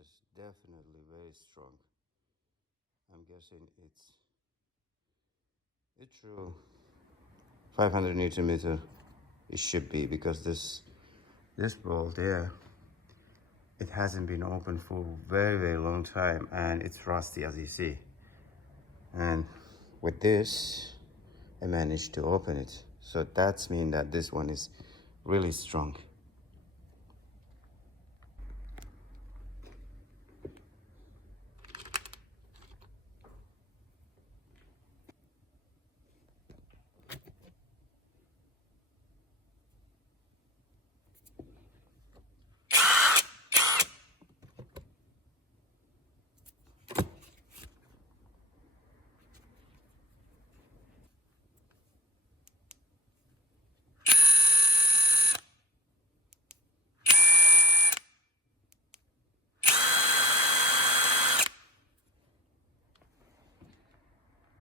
is definitely very strong. I'm guessing it's true 500 Newton meter. It should be, because this bolt there, it hasn't been open for a very long time, and it's rusty, as you see. And with this, I managed to open it. So that's mean that this one is really strong.